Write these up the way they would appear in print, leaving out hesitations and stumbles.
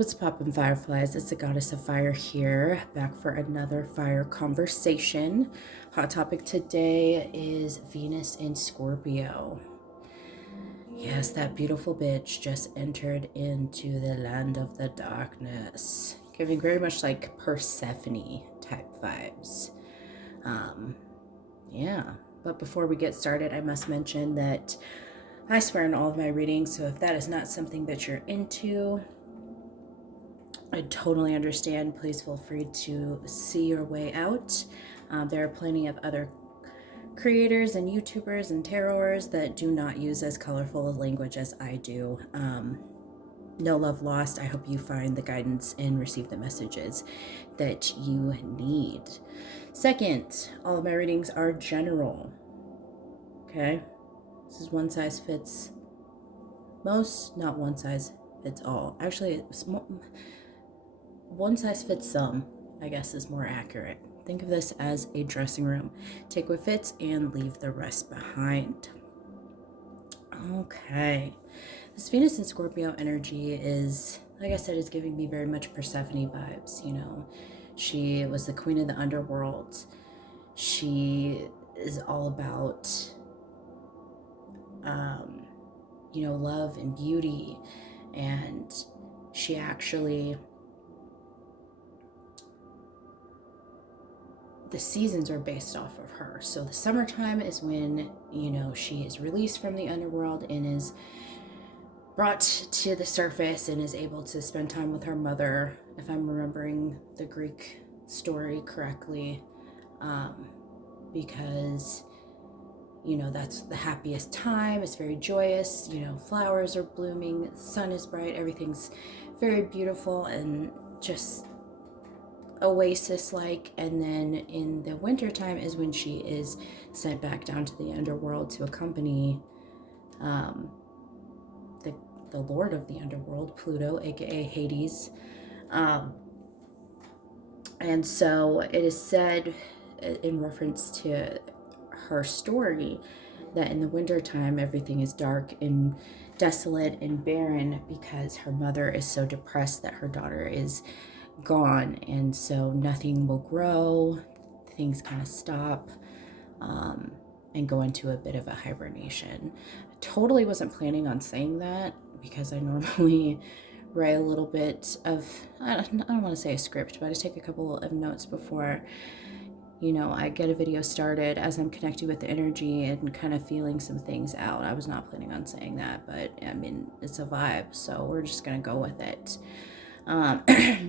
What's poppin', fireflies? It's the goddess of fire here, back for another fire conversation. Hot topic today is Venus in Scorpio. Yes, that beautiful bitch just entered into the land of the darkness, giving very much like Persephone type vibes. Yeah, but before we get started, I must mention that I swear in all of my readings, so if that is not something that you're into, I totally understand. Please feel free to see your way out. There are plenty of other creators and YouTubers and taroters that do not use as colorful a language as I do. No love lost. I hope you find the guidance and receive the messages that you need. Second, all of my readings are general. Okay? This is one size fits most, not one size fits all. Actually, it's one size fits some, I guess, is more accurate. Think of this as a dressing room. Take what fits and leave the rest behind. Okay. This Venus in Scorpio energy is, like I said, is giving me very much Persephone vibes. You know, she was the queen of the underworld. She is all about, love and beauty. And she actually, the seasons are based off of her. So the summertime is when, she is released from the underworld and is brought to the surface and is able to spend time with her mother, if I'm remembering the Greek story correctly, because, that's the happiest time. It's very joyous, flowers are blooming, the sun is bright, everything's very beautiful and just oasis-like. And then in the wintertime is when she is sent back down to the underworld to accompany the lord of the underworld, Pluto, aka Hades. And so it is said in reference to her story that in the wintertime everything is dark and desolate and barren because her mother is so depressed that her daughter is gone, and so nothing will grow, things kind of stop, and go into a bit of a hibernation. I totally wasn't planning on saying that because I normally write a little bit of, I don't want to say a script, but I take a couple of notes before I get a video started as I'm connecting with the energy and kind of feeling some things out. I was not planning on saying that, but I mean, it's a vibe, so we're just gonna go with it.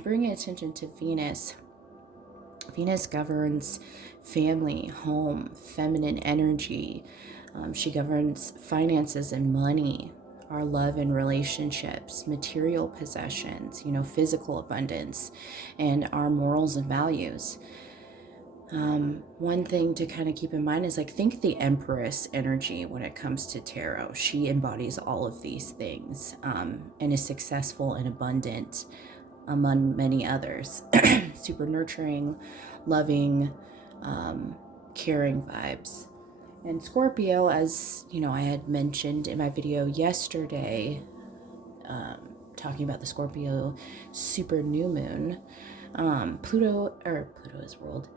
Bringing attention to Venus. Venus governs family, home, feminine energy. She governs finances and money, our love and relationships, material possessions, physical abundance, and our morals and values. One thing to kind of keep in mind is think the Empress energy when it comes to tarot. She embodies all of these things, and is successful and abundant among many others. Super nurturing, loving, caring vibes. And Scorpio, as I had mentioned in my video yesterday, talking about the Scorpio super new moon, Pluto is ruled.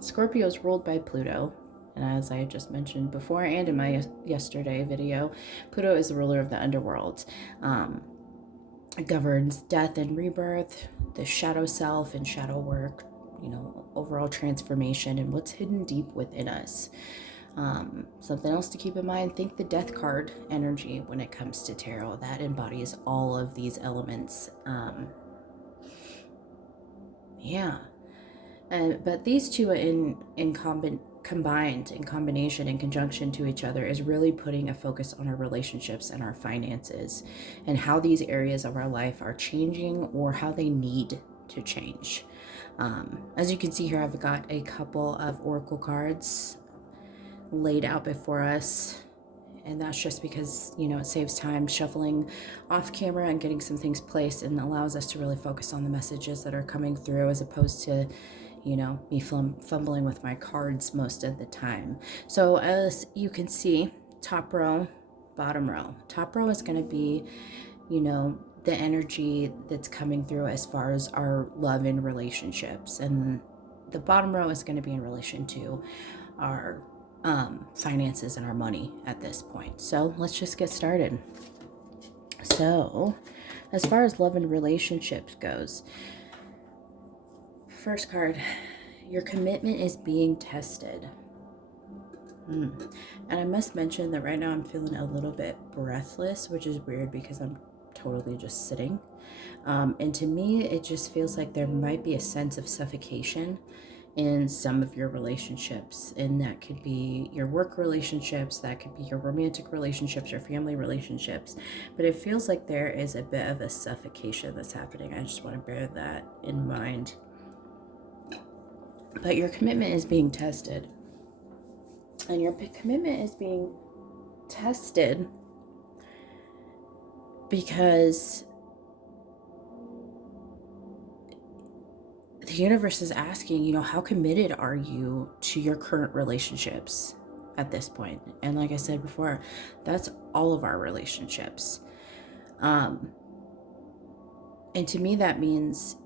Scorpio is ruled by Pluto, and as I just mentioned before and in my yesterday video, Pluto is the ruler of the underworld. It governs death and rebirth, the shadow self and shadow work, overall transformation and what's hidden deep within us. Something else to keep in mind, think the death card energy when it comes to tarot. That embodies all of these elements. But these two combined in combination, in conjunction to each other, is really putting a focus on our relationships and our finances and how these areas of our life are changing or how they need to change. As you can see here, I've got a couple of oracle cards laid out before us, and that's just because it saves time shuffling off camera and getting some things placed, and allows us to really focus on the messages that are coming through as opposed to me fumbling with my cards most of the time. So as you can see, top row, bottom row. Top row is going to be, the energy that's coming through as far as our love and relationships. And the bottom row is going to be in relation to our finances and our money at this point. So let's just get started. So as far as love and relationships goes, first card, your commitment is being tested. And I must mention that right now I'm feeling a little bit breathless, which is weird because I'm totally just sitting. And to me, it just feels like there might be a sense of suffocation in some of your relationships. And that could be your work relationships, that could be your romantic relationships, your family relationships. But it feels like there is a bit of a suffocation that's happening. I just want to bear that in mind. But your commitment is being tested. And your commitment is being tested because the universe is asking, how committed are you to your current relationships at this point? And like I said before, that's all of our relationships. And to me, that means,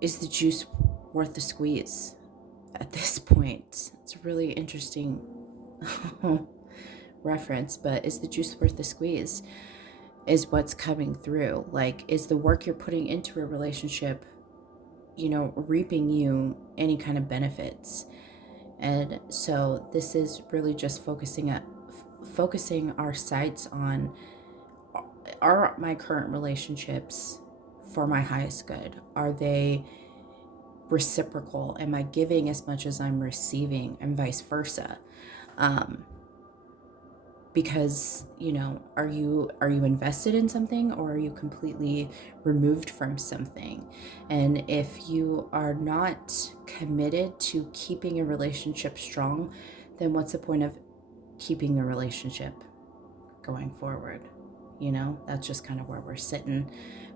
is the juice worth the squeeze at this point? It's a really interesting reference, but is the juice worth the squeeze is what's coming through. Like, is the work you're putting into a relationship, reaping you any kind of benefits? And so this is really just focusing our sights on, are my current relationships for my highest good? Are they reciprocal? Am I giving as much as I'm receiving, and vice versa? Because, are you invested in something, or are you completely removed from something? And if you are not committed to keeping a relationship strong, then what's the point of keeping the relationship going forward? That's just kind of where we're sitting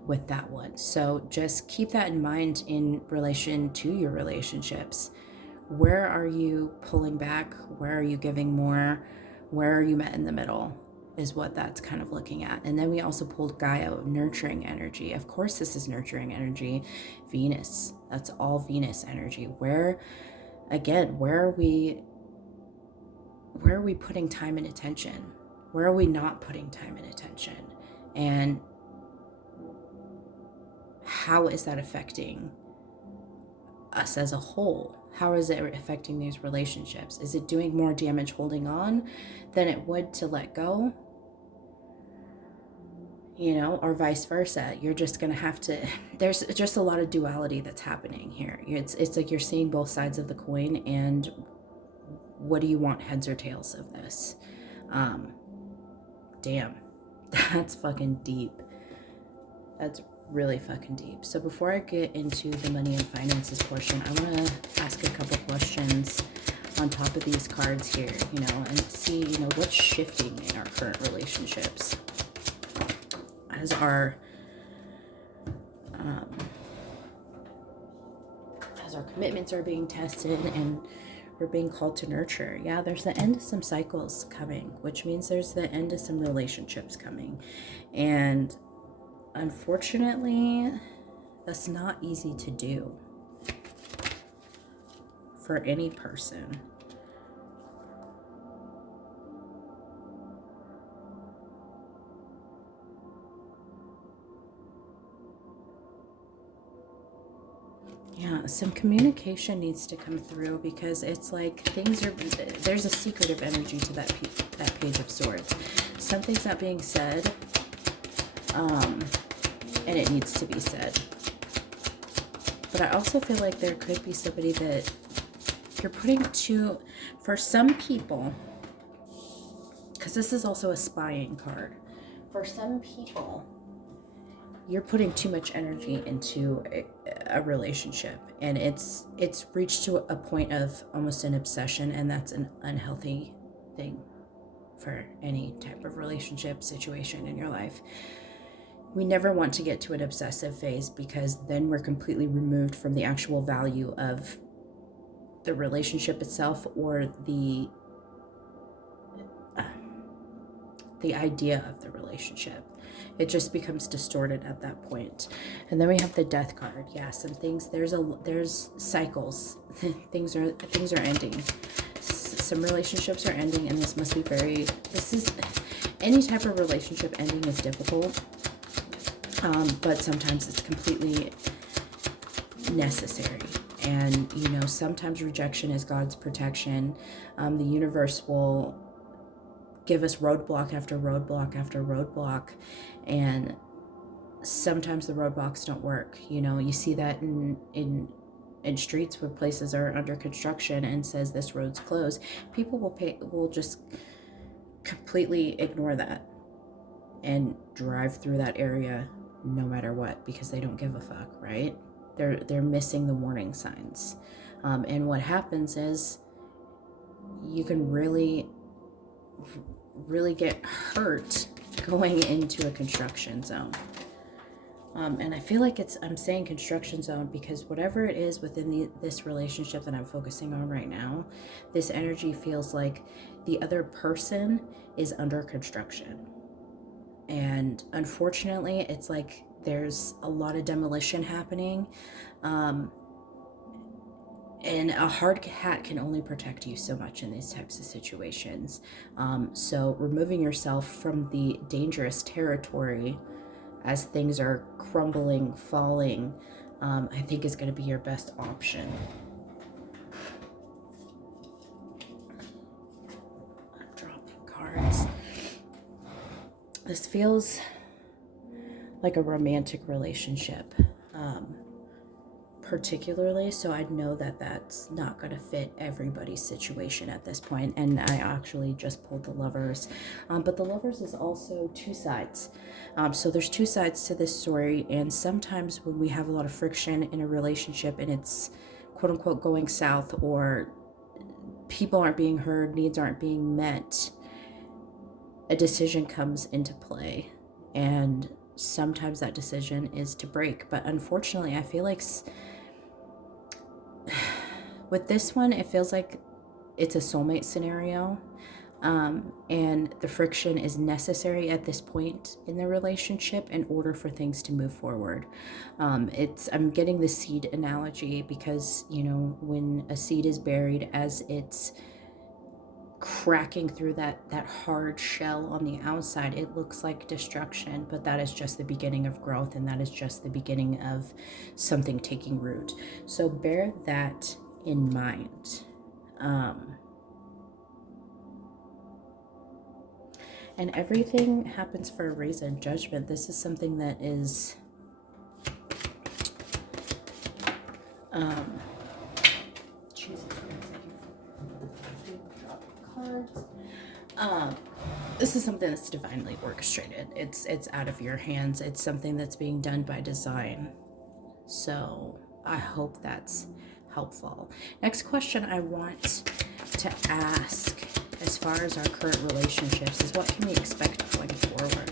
with that one. So just keep that in mind in relation to your relationships. Where are you pulling back? Where are you giving more? Where are you met in the middle is what that's kind of looking at. And then we also pulled Gaia, nurturing energy. Of course, this is nurturing energy. Venus, that's all Venus energy. Where are we putting time and attention? Where are we not putting time and attention? And how is that affecting us as a whole? How is it affecting these relationships? Is it doing more damage holding on than it would to let go? Or vice versa. You're just going to have to, there's just a lot of duality that's happening here. It's like you're seeing both sides of the coin, and what do you want, heads or tails of this? Damn, that's fucking deep. That's really fucking deep. So before I get into the money and finances portion, I want to ask a couple questions on top of these cards here, and see, what's shifting in our current relationships as our commitments are being tested and we're being called to nurture. Yeah, there's the end of some cycles coming, which means there's the end of some relationships coming. And unfortunately, that's not easy to do for any person. Yeah, some communication needs to come through, because it's like there's a secretive energy to that Page of Swords. Something's not being said, and it needs to be said. But I also feel like there could be somebody that you're putting to, for some people, because this is also a spying card. For some people, you're putting too much energy into a relationship, and it's reached to a point of almost an obsession, and that's an unhealthy thing for any type of relationship situation in your life. We never want to get to an obsessive phase, because then we're completely removed from the actual value of the relationship itself, or the idea of the relationship. It just becomes distorted at that point. And then we have the Death card. Yeah, some things, there's cycles. things are ending. Some relationships are ending, and this must be any type of relationship ending is difficult. But sometimes it's completely necessary. And, you know, sometimes rejection is God's protection. The universe will give us roadblock after roadblock after roadblock. And sometimes the roadblocks don't work. You know, you see that in streets where places are under construction and says this road's closed. People will just completely ignore that and drive through that area no matter what, because they don't give a fuck, right? They're missing the warning signs. And what happens is you can really get hurt going into a construction zone. And I feel like I'm saying construction zone because whatever it is within this relationship that I'm focusing on right now, this energy feels like the other person is under construction. And unfortunately, it's like there's a lot of demolition happening. And a hard hat can only protect you so much in these types of situations. So removing yourself from the dangerous territory as things are crumbling, falling, I think is going to be your best option. Drop cards. This feels like a romantic relationship, particularly, so I know that that's not going to fit everybody's situation at this point. And I actually just pulled the Lovers, but the Lovers is also two sides. So there's two sides to this story, and sometimes when we have a lot of friction in a relationship and it's quote unquote going south, or people aren't being heard, needs aren't being met, a decision comes into play, and sometimes that decision is to break. But unfortunately, I feel like with this one, it feels like it's a soulmate scenario, and the friction is necessary at this point in the relationship in order for things to move forward. I'm getting the seed analogy because, you know, when a seed is buried, as it's cracking through that hard shell on the outside, it looks like destruction, but that is just the beginning of growth, and that is just the beginning of something taking root. So bear that in mind. And everything happens for a reason. Judgment. This is something that is Jesus Christ, this is something that's divinely orchestrated. It's out of your hands. It's something that's being done by design. So I hope that's helpful. Next question I want to ask, as far as our current relationships, is what can we expect going forward?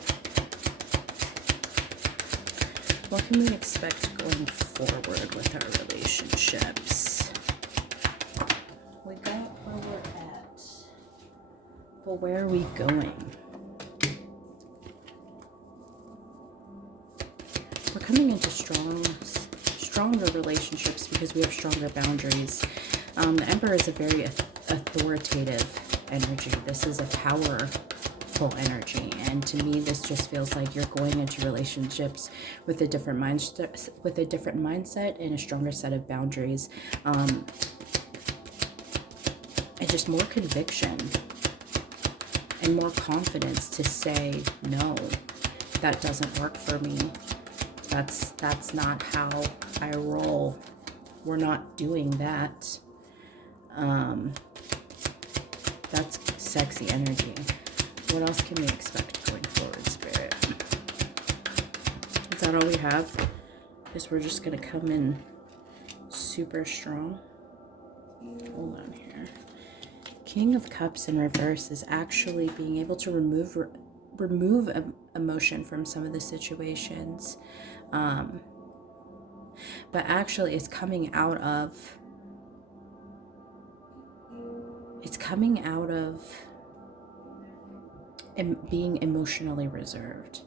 What can we expect going forward with our relationships? We got where we're at, but where are we going? We're coming into stronger relationships because we have stronger boundaries. The Emperor is a very authoritative energy. This is a powerful energy, and to me this just feels like you're going into relationships with a different mindset and a stronger set of boundaries, and just more conviction and more confidence to say, no, that doesn't work for me. That's not how I roll. We're not doing that. That's sexy energy. What else can we expect going forward, Spirit? Is that all we have? Because we're just going to come in super strong. Hold on here. King of Cups in reverse is actually being able to remove emotion from some of the situations. But actually it's coming out of being emotionally reserved.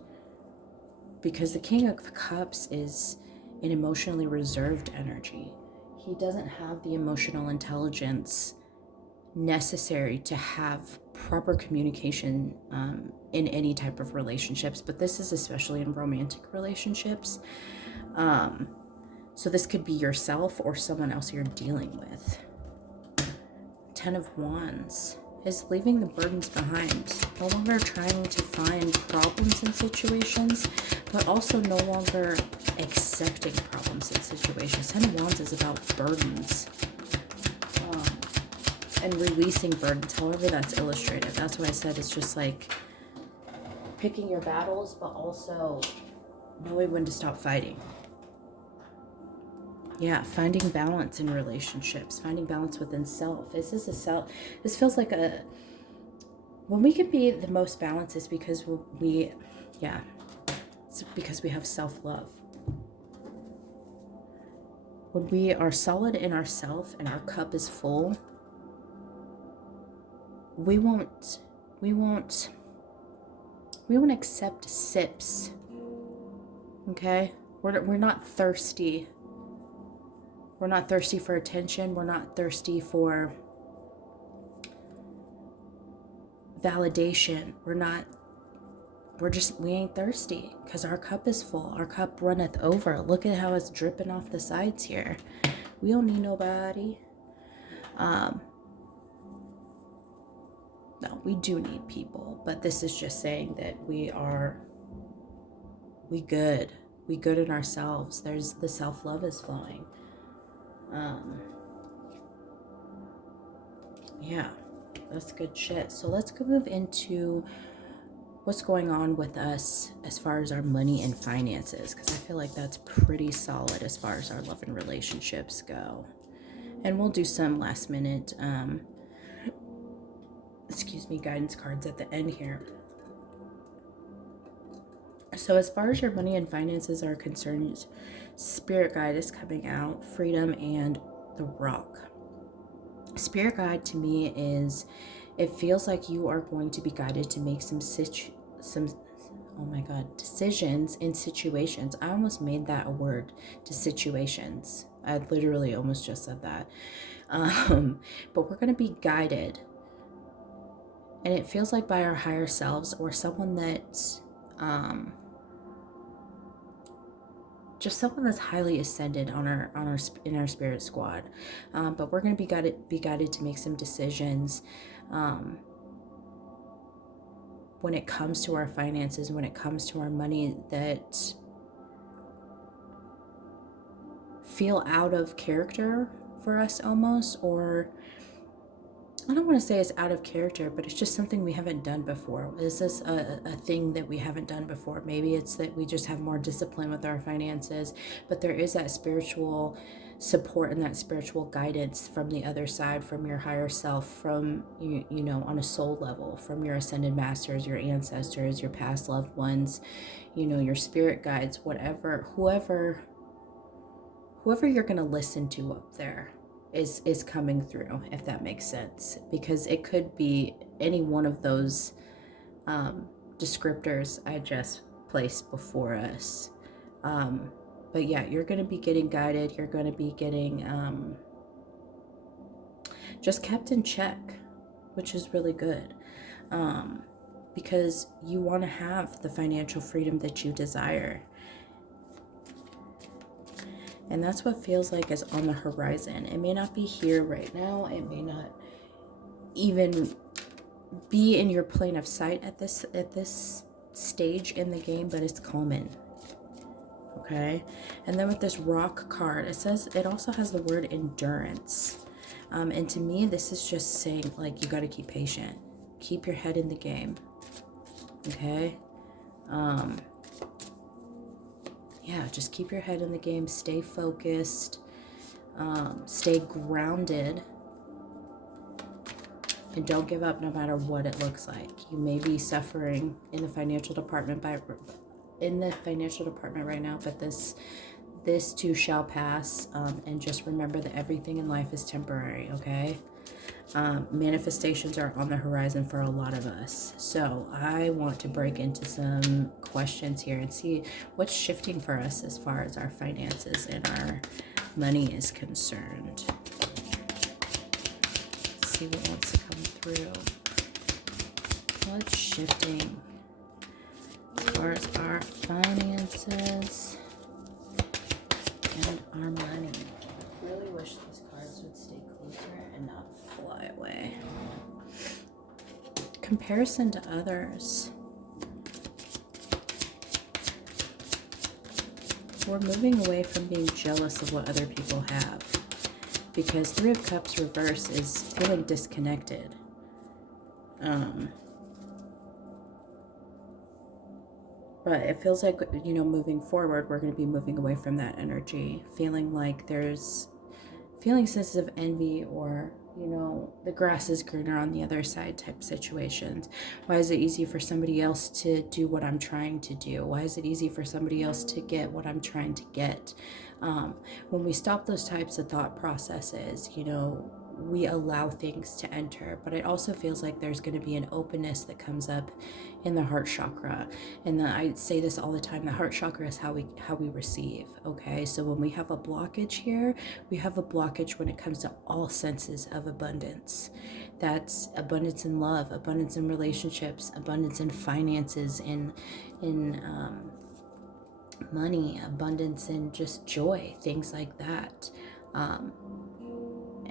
because the King of Cups is an emotionally reserved energy. He doesn't have the emotional intelligence necessary to have proper communication in any type of relationships, but this is especially in romantic relationships. So this could be yourself or someone else you're dealing with. 10 of Wands is leaving the burdens behind, no longer trying to find problems in situations, but also no longer accepting problems in situations. 10 of Wands is about burdens. And releasing burdens, however that's illustrated. That's why I said it's just like picking your battles, but also knowing when to stop fighting. Yeah, finding balance in relationships, finding balance within self. This feels like when we can be the most balanced is because it's because we have self-love. When we are solid in ourself and our cup is full, we won't accept sips. Okay? We're not thirsty. We're not thirsty for attention. We're not thirsty for validation. We ain't thirsty because our cup is full. Our cup runneth over. Look at how it's dripping off the sides here. We don't need nobody. No, we do need people, but this is just saying that we good in ourselves. There's the self-love is flowing. Yeah, that's good shit. So let's go move into what's going on with us as far as our money and finances, because I feel like that's pretty solid as far as our love and relationships go. And we'll do some last minute guidance cards at the end here. So as far as your money and finances are concerned, Spirit Guide is coming out, Freedom and the Rock. Spirit Guide to me is, it feels like you are going to be guided to make decisions in situations. I almost made that a word, to situations. I literally almost just said that. But we're going to be guided. And it feels like by our higher selves or someone that's just someone that's highly ascended in our spirit squad. But we're going to be guided to make some decisions when it comes to our finances, when it comes to our money, that feel out of character for us almost, or I don't want to say it's out of character, but it's just something we haven't done before. Is this a thing that we haven't done before? Maybe it's that we just have more discipline with our finances, but there is that spiritual support and that spiritual guidance from the other side, from your higher self, from, you know, on a soul level, from your ascended masters, your ancestors, your past loved ones, you know, your spirit guides, whoever you're going to listen to up there is coming through, if that makes sense, because it could be any one of those descriptors I just placed before us. But yeah, you're going to be getting guided. You're going to be getting just kept in check, which is really good, because you want to have the financial freedom that you desire. And that's what feels like is on the horizon. It may not be here right now. It may not even be in your plane of sight at this stage in the game, but it's coming. Okay? And then with this Rock card, it also has the word endurance. And to me, this is just saying, like, you got to keep patient. Keep your head in the game. Okay? Yeah, just keep your head in the game, stay focused, stay grounded, and don't give up no matter what it looks like. You may be suffering in the financial department right now, but this too shall pass, and just remember that everything in life is temporary, okay? Manifestations are on the horizon for a lot of us. So I want to break into some questions here and see what's shifting for us as far as our finances and our money is concerned. Let's see what wants to come through. What's shifting as far as our finances and our money? I really wish these cards would stay closer and not fly away. Comparison to others. We're moving away from being jealous of what other people have, because Three of Cups reverse is feeling disconnected. But it feels like, you know, moving forward, we're going to be moving away from that energy, feeling like there's feeling senses of envy, or, you know, the grass is greener on the other side type situations. Why is it easy for somebody else to do what I'm trying to do? Why is it easy for somebody else to get what I'm trying to get? When we stop those types of thought processes, you know, we allow things to enter. But it also feels like there's going to be an openness that comes up in the heart chakra. And I say this all the time, the heart chakra is how we receive. Okay, so when we have a blockage here, we have a blockage when it comes to all senses of abundance. That's abundance in love, abundance in relationships, abundance in finances, in money, abundance in just joy, things like that.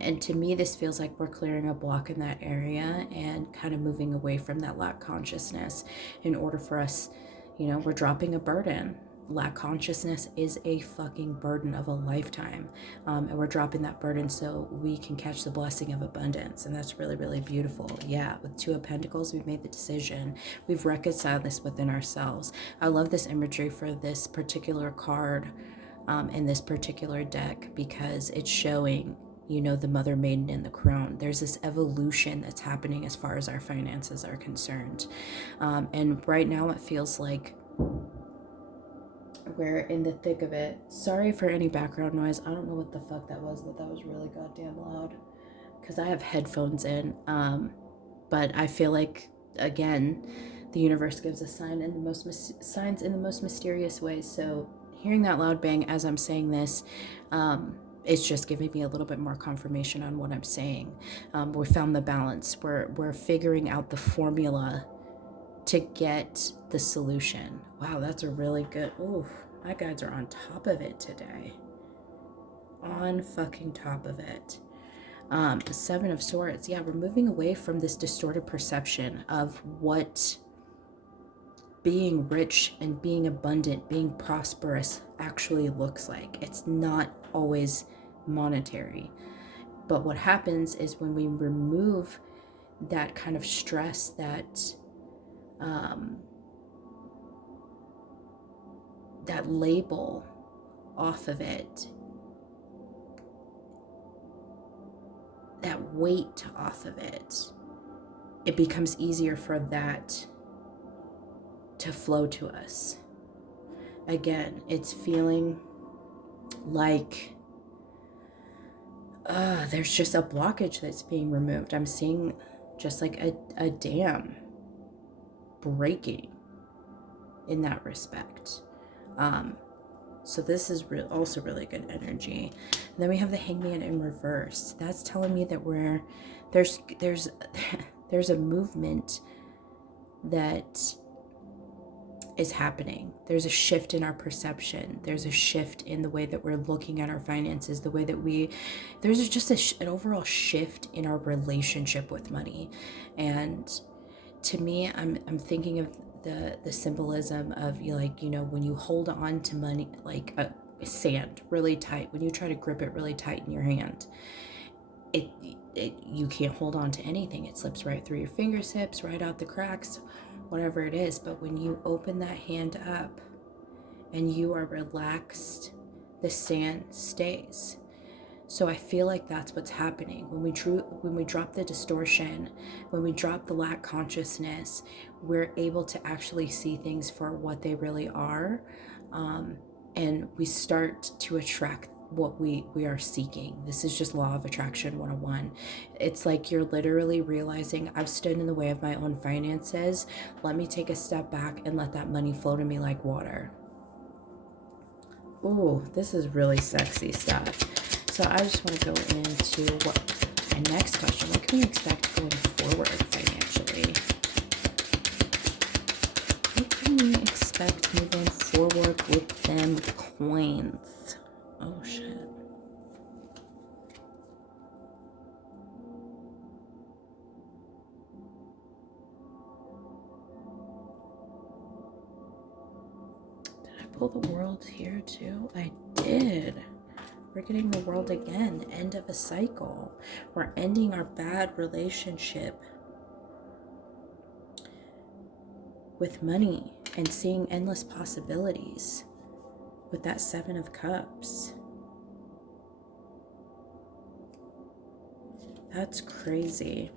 And to me, this feels like we're clearing a block in that area and kind of moving away from that lack consciousness in order for us, you know, we're dropping a burden. Lack consciousness is a fucking burden of a lifetime. And we're dropping that burden so we can catch the blessing of abundance. And that's really, really beautiful. Yeah, with Two of Pentacles, we've made the decision. We've reconciled this within ourselves. I love this imagery for this particular card in this particular deck, because it's showing, you know, the mother maiden in the crown. There's this evolution that's happening as far as our finances are concerned. And right now it feels like we're in the thick of it. Sorry for any background noise. I don't know what the fuck that was, but that was really goddamn loud because I have headphones in. But I feel like, again, the universe gives us signs in the most mysterious ways. So hearing that loud bang as I'm saying this, it's just giving me a little bit more confirmation on what I'm saying. We found the balance. We're figuring out the formula to get the solution. Wow, that's a really good. Ooh, my guides are on top of it today. On fucking top of it. The Seven of Swords. Yeah, we're moving away from this distorted perception of what being rich and being abundant, being prosperous actually looks like. It's not always monetary. But what happens is when we remove that kind of stress, that label off of it, that weight off of it, it becomes easier for that to flow to us. Again, it's feeling like there's just a blockage that's being removed. I'm seeing just like a dam breaking in that respect. So this is also really good energy. And then we have the Hangman in reverse. That's telling me that there's a movement that is happening. There's a shift in our perception. There's a shift in the way that we're looking at our finances, the way that there's just an overall shift in our relationship with money. And to me, I'm thinking of the symbolism of, like, you know, when you hold on to money like a sand really tight, when you try to grip it really tight in your hand, you can't hold on to anything. It slips right through your fingertips, right out the cracks, whatever it is. But when you open that hand up and you are relaxed, the sand stays. So I feel like that's what's happening when we drop the distortion, when we drop the lack consciousness, we're able to actually see things for what they really are, and we start to attract what we are seeking. This is just law of attraction 101. It's like you're literally realizing, I've stood in the way of my own finances. Let me take a step back and let that money flow to me like water. Ooh, this is really sexy stuff. So I just want to go into what my next question. What can we expect going forward financially? What can we expect moving forward with them coins? Oh shit. Did I pull the world here too? I did. We're getting the world again. End of a cycle. We're ending our bad relationship with money and seeing endless possibilities with that 7 of Cups. That's crazy.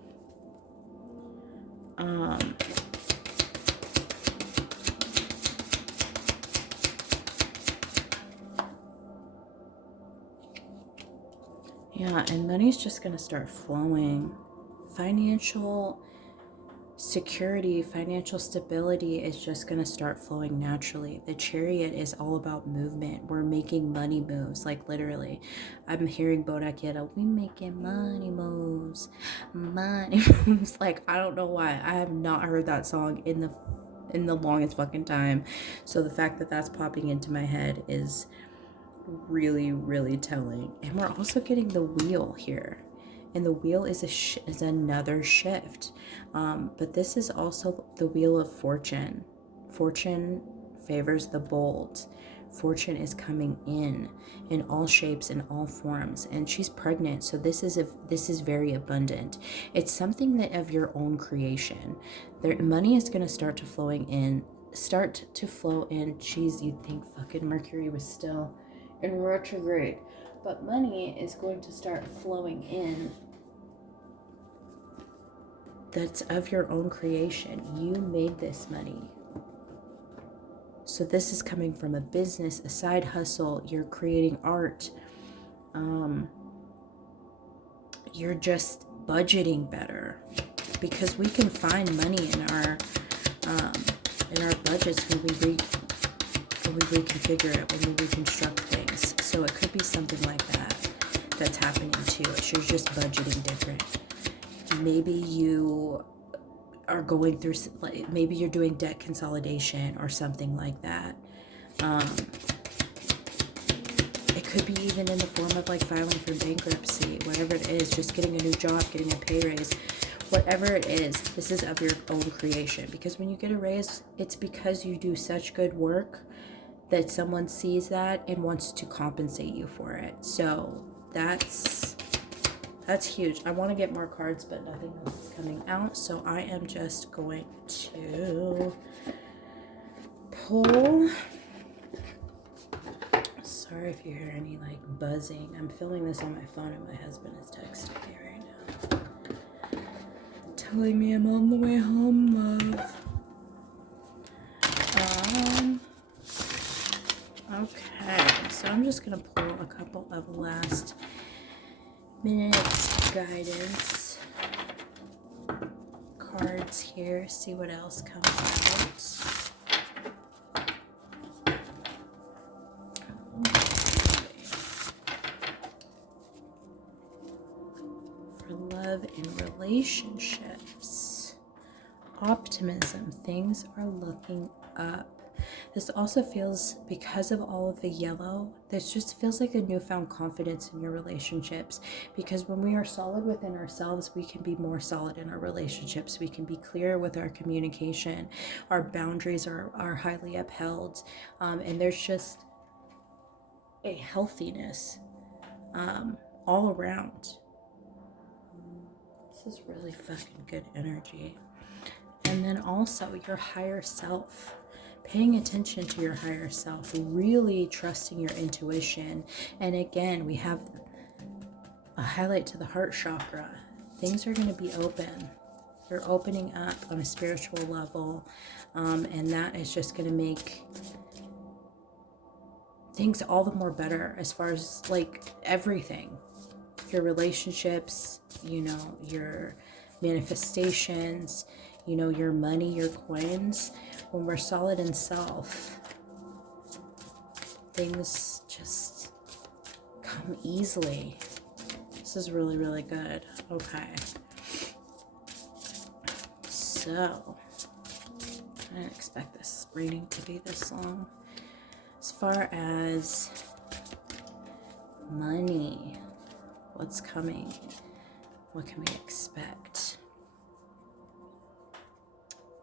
Yeah, and money's just going to start flowing. Financial security, financial stability is just going to start flowing naturally. The Chariot is all about movement. We're making money moves, like literally. I'm hearing Bodak Yetta, we making money moves. Money moves. Like, I don't know why. I have not heard that song in the longest fucking time. So the fact that that's popping into my head is really, really telling. And we're also getting the wheel here, and the wheel is is another shift, but this is also the wheel of fortune. Fortune favors the bold. Fortune is coming in all shapes and all forms, and she's pregnant, so this is very abundant. It's something that of your own creation. Money is going to start to flow in. Geez, you'd think fucking Mercury was still in retrograde, but money is going to start flowing in that's of your own creation. You made this money. So this is coming from a business, a side hustle. You're creating art. You're just budgeting better, because we can find money in our budgets when we reconfigure it, when we reconstruct things. So it could be something like that that's happening too. You're just budgeting different. Maybe you are going through, like, maybe you're doing debt consolidation or something like that. It could be even in the form of like filing for bankruptcy, whatever it is, just getting a new job, getting a pay raise. Whatever it is, this is of your own creation. Because when you get a raise, it's because you do such good work that someone sees that and wants to compensate you for it. So that's huge. I want to get more cards, but nothing else is coming out. So I am just going to pull. Sorry if you hear any like buzzing. I'm filming this on my phone and my husband is texting me right now, telling me I'm on the way home, love. Okay, so I'm just gonna pull a couple of last minute guidance cards here, see what else comes out. For love and relationships, optimism, things are looking up. This also feels, because of all of the yellow, this just feels like a newfound confidence in your relationships. Because when we are solid within ourselves, we can be more solid in our relationships. We can be clear with our communication. Our boundaries are highly upheld. And there's just a healthiness all around. This is really fucking good energy. And then also your higher self. Paying attention to your higher self, really trusting your intuition. And again, we have a highlight to the heart chakra. Things are going to be open. You're opening up on a spiritual level, and that is just going to make things all the more better as far as like everything. Your relationships, you know, your manifestations, you know, your money, your coins. When we're solid in self, things just come easily. This is really, really good. Okay. So, I didn't expect this reading to be this long. As far as money, what's coming? What can we expect?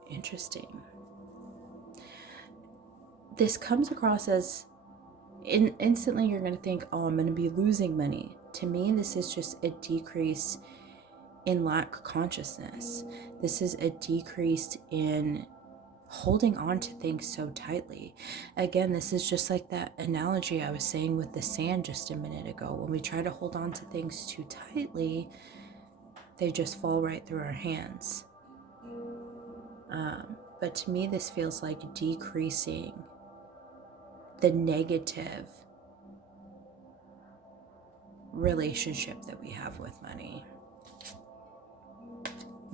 Interesting. This comes across as instantly you're going to think, oh, I'm going to be losing money. To me, this is just a decrease in lack consciousness. This is a decrease in holding on to things so tightly. Again, this is just like that analogy I was saying with the sand just a minute ago. When we try to hold on to things too tightly, they just fall right through our hands. But to me, this feels like decreasing the negative relationship that we have with money.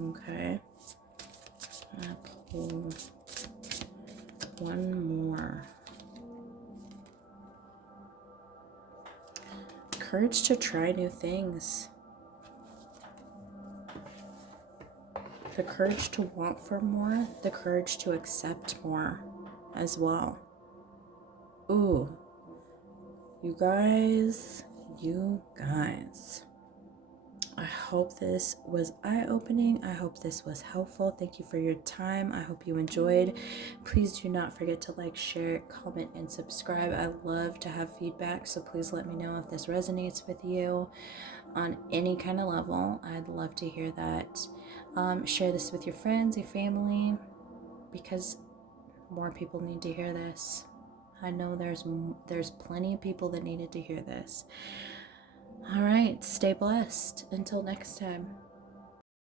Okay. I'm gonna pull one more. Courage to try new things. The courage to want for more. The courage to accept more as well. Ooh. You guys. I hope this was eye-opening. I hope this was helpful. Thank you for your time. I hope you enjoyed. Please do not forget to like, share, comment, and subscribe. I love to have feedback, so please let me know if this resonates with you on any kind of level. I'd love to hear that. Share this with your friends, your family, because more people need to hear this. I know there's plenty of people that needed to hear this. All right, stay blessed. Until next time.